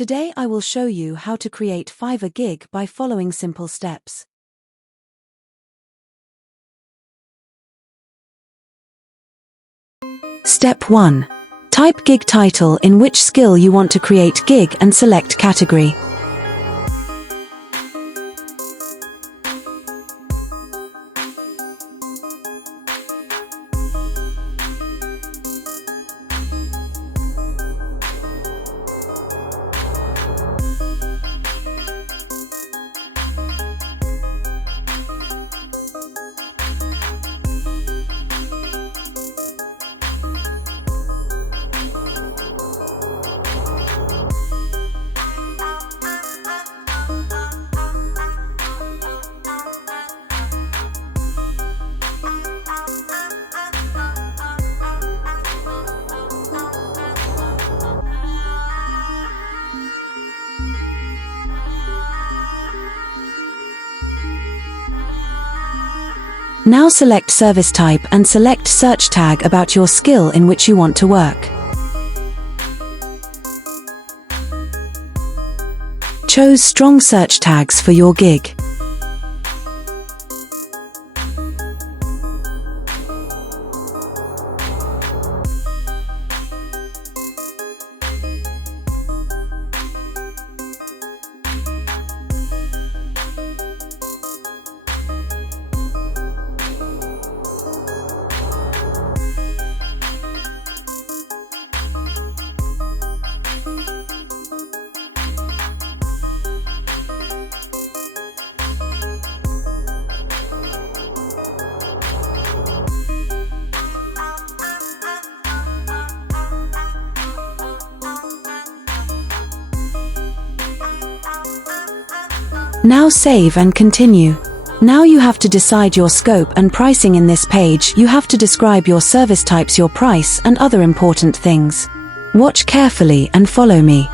Today I will show you how to create Fiverr gig by following simple steps. Step 1. Type gig title in which skill you want to create gig and select category. Now select service type and select search tag about your skill in which you want to work. Choose strong search tags for your gig. Now save and continue. Now you have to decide your scope and pricing. In this page you have to describe your service types, your price and other important things. Watch carefully and follow me.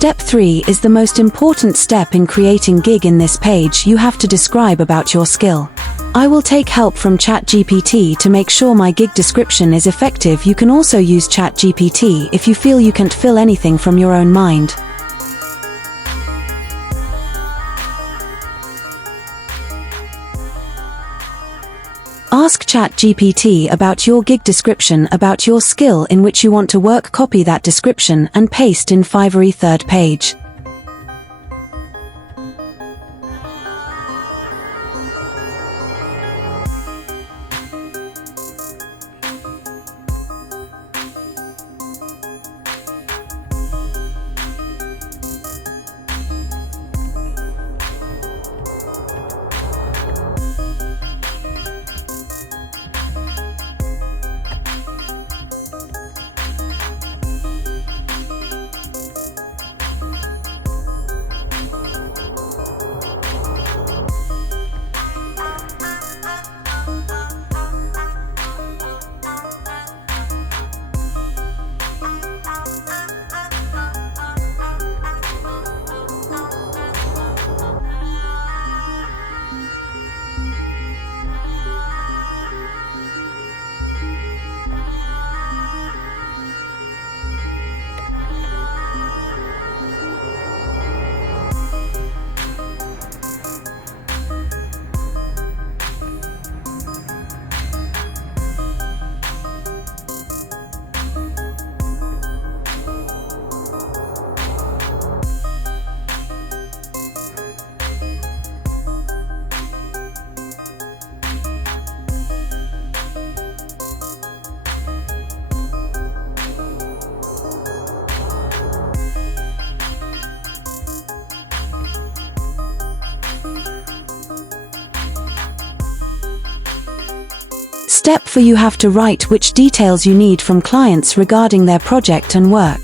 Step 3 is the most important step in creating gig. In this page, you have to describe about your skill. I will take help from ChatGPT to make sure my gig description is effective. You can also use ChatGPT if you feel you can't fill anything from your own mind. Ask ChatGPT about your gig description, about your skill in which you want to work. Copy that description and paste in Fiverr third page. Step 4, you have to write which details you need from clients regarding their project and work.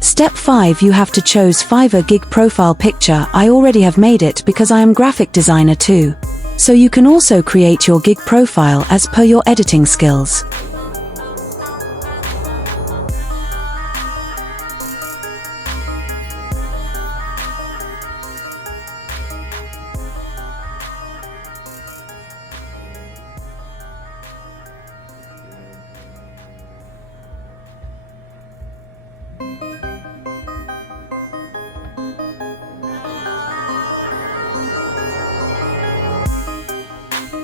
Step 5, you have to choose Fiverr gig profile picture. I already have made it because I am graphic designer too. So you can also create your gig profile as per your editing skills.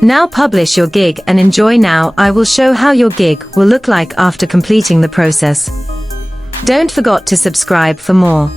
Now publish your gig and enjoy. Now I will show how your gig will look like after completing the process. Don't forget to subscribe for more.